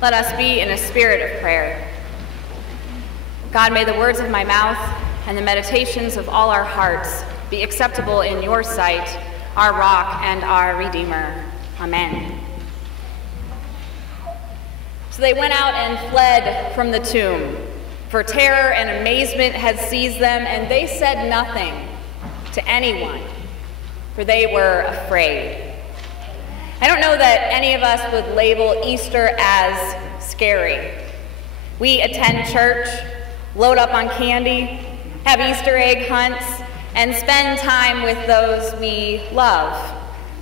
Let us be in a spirit of prayer. God, may the words of my mouth and the meditations of all our hearts be acceptable in your sight, our rock and our Redeemer. Amen. So they went out and fled from the tomb, for terror and amazement had seized them, and they said nothing to anyone, for they were afraid. I don't know that any of us would label Easter as scary. We attend church, load up on candy, have Easter egg hunts, and spend time with those we love.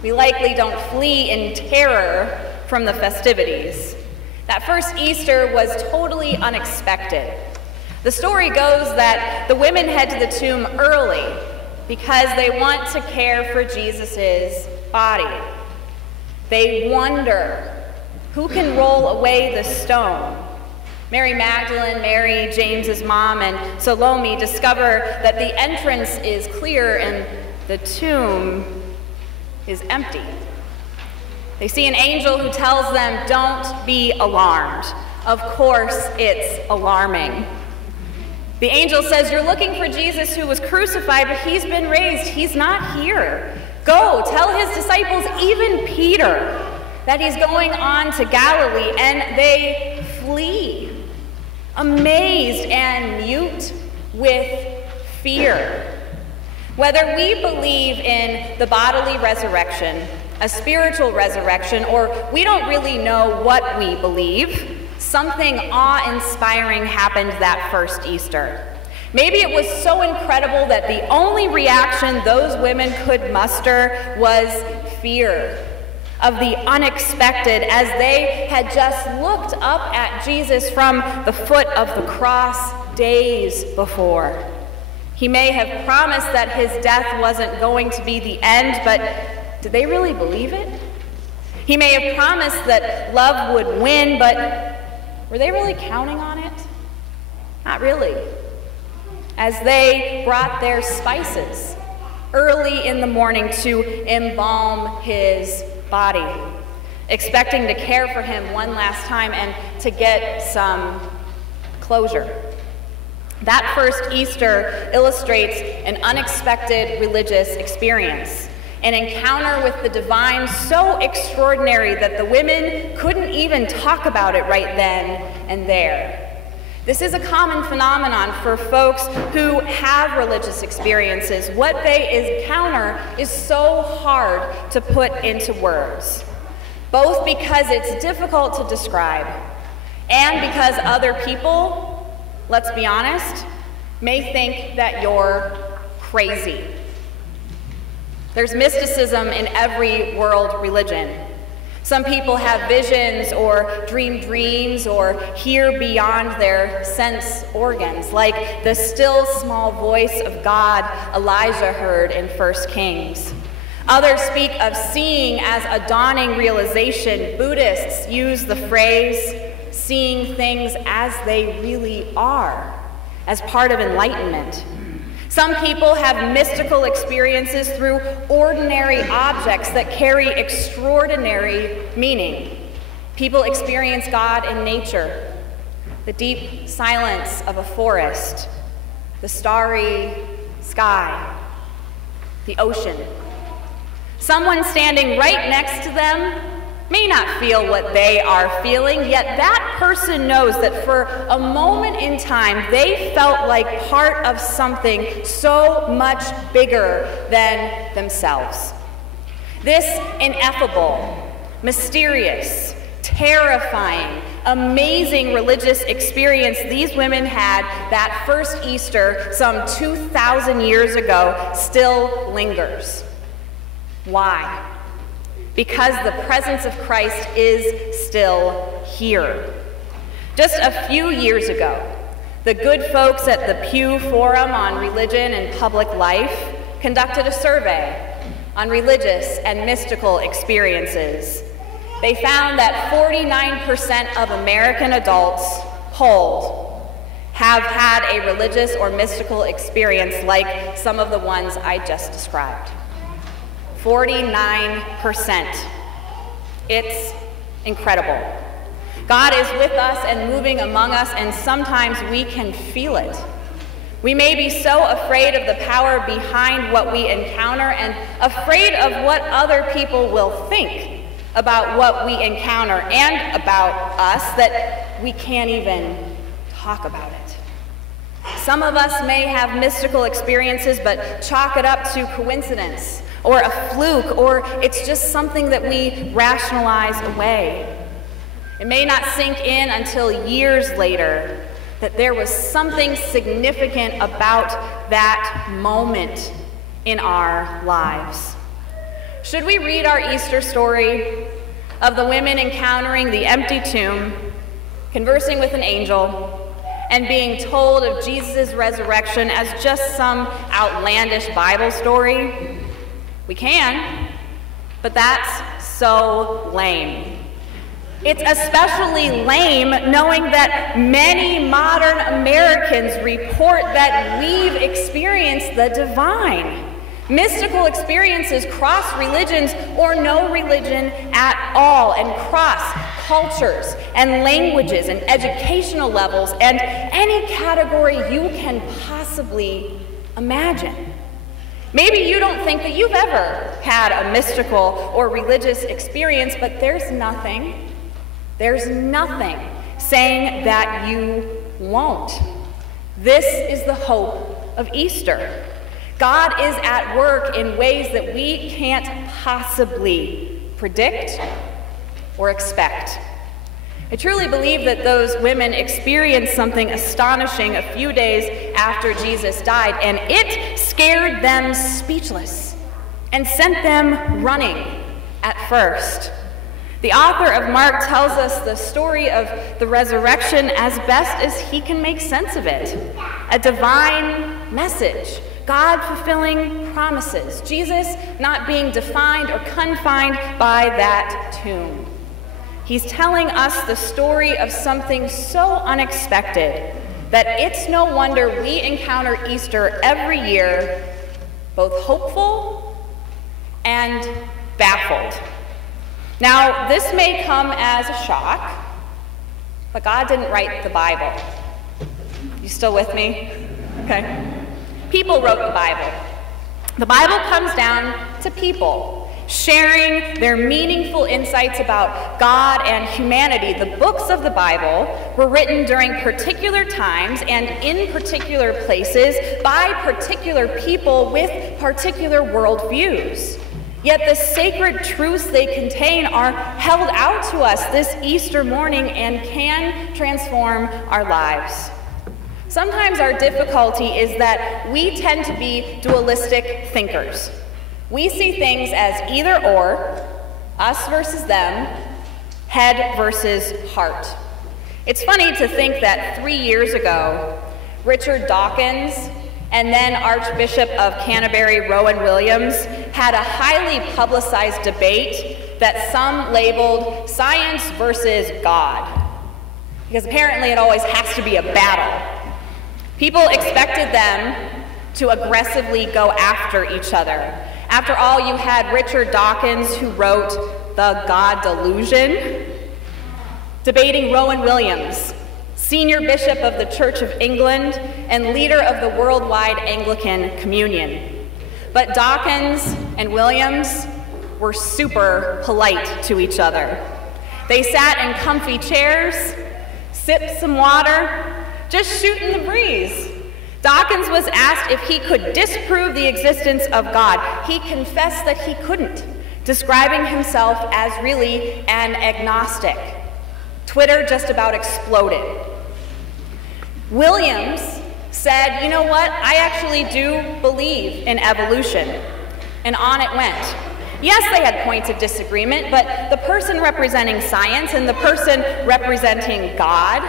We likely don't flee in terror from the festivities. That first Easter was totally unexpected. The story goes that the women head to the tomb early because they want to care for Jesus' body. They wonder, who can roll away the stone? Mary Magdalene, Mary, James's mom, and Salome discover that the entrance is clear and the tomb is empty. They see an angel who tells them, don't be alarmed. Of course, it's alarming. The angel says, you're looking for Jesus who was crucified, but he's been raised. He's not here. Go, tell his disciples, even Peter, that he's going on to Galilee, and they flee, amazed and mute with fear. Whether we believe in the bodily resurrection, a spiritual resurrection, or we don't really know what we believe, something awe-inspiring happened that first Easter. Maybe it was so incredible that the only reaction those women could muster was fear of the unexpected, as they had just looked up at Jesus from the foot of the cross days before. He may have promised that his death wasn't going to be the end, but did they really believe it? He may have promised that love would win, but were they really counting on it? Not really. As they brought their spices early in the morning to embalm his body, expecting to care for him one last time and to get some closure. That first Easter illustrates an unexpected religious experience, an encounter with the divine so extraordinary that the women couldn't even talk about it right then and there. This is a common phenomenon for folks who have religious experiences. What they encounter is so hard to put into words, both because it's difficult to describe and because other people, let's be honest, may think that you're crazy. There's mysticism in every world religion. Some people have visions or dream dreams or hear beyond their sense organs, like the still small voice of God Elijah heard in 1 Kings. Others speak of seeing as a dawning realization. Buddhists use the phrase, seeing things as they really are, as part of enlightenment. Some people have mystical experiences through ordinary objects that carry extraordinary meaning. People experience God in nature, the deep silence of a forest, the starry sky, the ocean. Someone standing right next to them may not feel what they are feeling, yet that person knows that for a moment in time, they felt like part of something so much bigger than themselves. This ineffable, mysterious, terrifying, amazing religious experience these women had that first Easter some 2,000 years ago still lingers. Why? Because the presence of Christ is still here. Just a few years ago, the good folks at the Pew Forum on Religion and Public Life conducted a survey on religious and mystical experiences. They found that 49% of American adults polled have had a religious or mystical experience like some of the ones I just described. 49%. It's incredible. God is with us and moving among us, and sometimes we can feel it. We may be so afraid of the power behind what we encounter and afraid of what other people will think about what we encounter and about us that we can't even talk about it. Some of us may have mystical experiences but chalk it up to coincidence or a fluke, or it's just something that we rationalize away. It may not sink in until years later that there was something significant about that moment in our lives. Should we read our Easter story of the women encountering the empty tomb, conversing with an angel, and being told of Jesus' resurrection as just some outlandish Bible story? We can, but that's so lame. It's especially lame knowing that many modern Americans report that we've experienced the divine. Mystical experiences cross religions or no religion at all, and cross cultures and languages and educational levels and any category you can possibly imagine. Maybe you don't think that you've ever had a mystical or religious experience, but there's nothing saying that you won't. This is the hope of Easter. God is at work in ways that we can't possibly predict or expect. I truly believe that those women experienced something astonishing a few days after Jesus died, and it scared them speechless and sent them running at first. The author of Mark tells us the story of the resurrection as best as he can make sense of it. A divine message, God fulfilling promises, Jesus not being defined or confined by that tomb. He's telling us the story of something so unexpected that it's no wonder we encounter Easter every year, both hopeful and baffled. Now, this may come as a shock, but God didn't write the Bible. You still with me? Okay. People wrote the Bible. The Bible comes down to people sharing their meaningful insights about God and humanity. The books of the Bible were written during particular times and in particular places by particular people with particular worldviews. Yet the sacred truths they contain are held out to us this Easter morning and can transform our lives. Sometimes our difficulty is that we tend to be dualistic thinkers. We see things as either or, us versus them, head versus heart. It's funny to think that 3 years ago, Richard Dawkins and then Archbishop of Canterbury, Rowan Williams, had a highly publicized debate that some labeled science versus God, because apparently it always has to be a battle. People expected them to aggressively go after each other. After all, you had Richard Dawkins, who wrote The God Delusion, debating Rowan Williams, senior bishop of the Church of England and leader of the worldwide Anglican Communion. But Dawkins and Williams were super polite to each other. They sat in comfy chairs, sipped some water, just shooting the breeze. Dawkins was asked if he could disprove the existence of God. He confessed that he couldn't, describing himself as really an agnostic. Twitter just about exploded. Williams said, you know what, I actually do believe in evolution. And on it went. Yes, they had points of disagreement, but the person representing science and the person representing God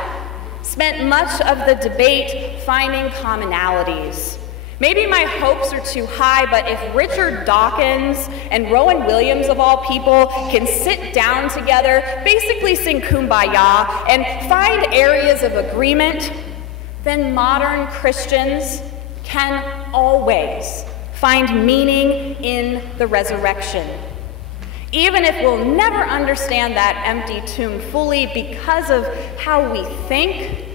spent much of the debate finding commonalities. Maybe my hopes are too high, but if Richard Dawkins and Rowan Williams, of all people, can sit down together, basically sing Kumbaya, and find areas of agreement, then modern Christians can always find meaning in the resurrection. Even if we'll never understand that empty tomb fully because of how we think,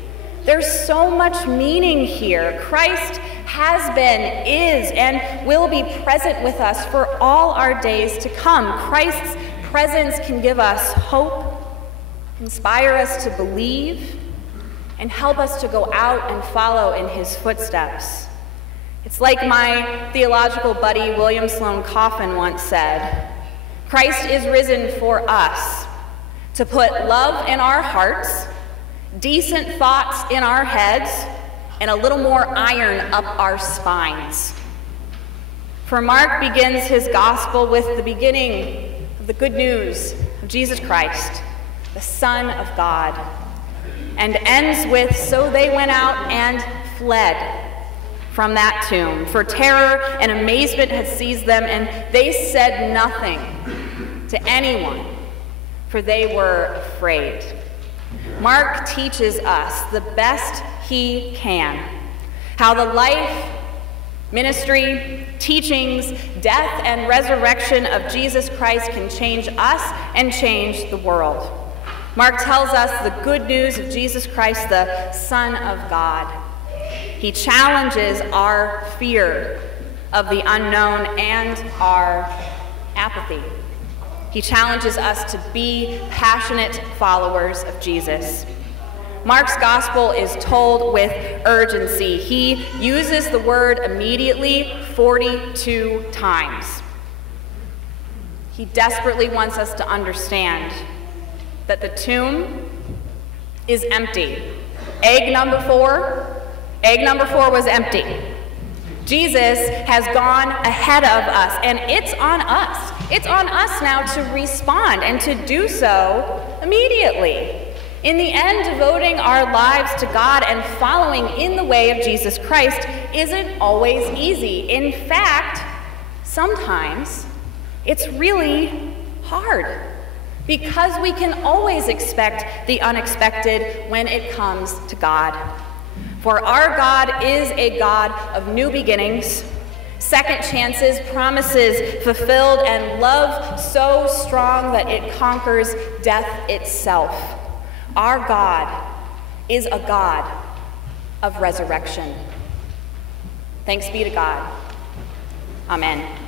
there's so much meaning here. Christ has been, is, and will be present with us for all our days to come. Christ's presence can give us hope, inspire us to believe, and help us to go out and follow in his footsteps. It's like my theological buddy William Sloane Coffin once said, Christ is risen for us, to put love in our hearts, decent thoughts in our heads, and a little more iron up our spines. For Mark begins his gospel with the beginning of the good news of Jesus Christ, the Son of God, and ends with, so they went out and fled from that tomb, for terror and amazement had seized them, and they said nothing to anyone, for they were afraid. Mark teaches us the best he can how the life, ministry, teachings, death, and resurrection of Jesus Christ can change us and change the world. Mark tells us the good news of Jesus Christ, the Son of God. He challenges our fear of the unknown and our apathy. He challenges us to be passionate followers of Jesus. Mark's gospel is told with urgency. He uses the word immediately 42 times. He desperately wants us to understand that the tomb is empty. Egg number four was empty. Jesus has gone ahead of us, and it's on us. It's on us now to respond and to do so immediately. In the end, devoting our lives to God and following in the way of Jesus Christ isn't always easy. In fact, sometimes it's really hard because we can always expect the unexpected when it comes to God. For our God is a God of new beginnings, second chances, promises fulfilled, and love so strong that it conquers death itself. Our God is a God of resurrection. Thanks be to God. Amen.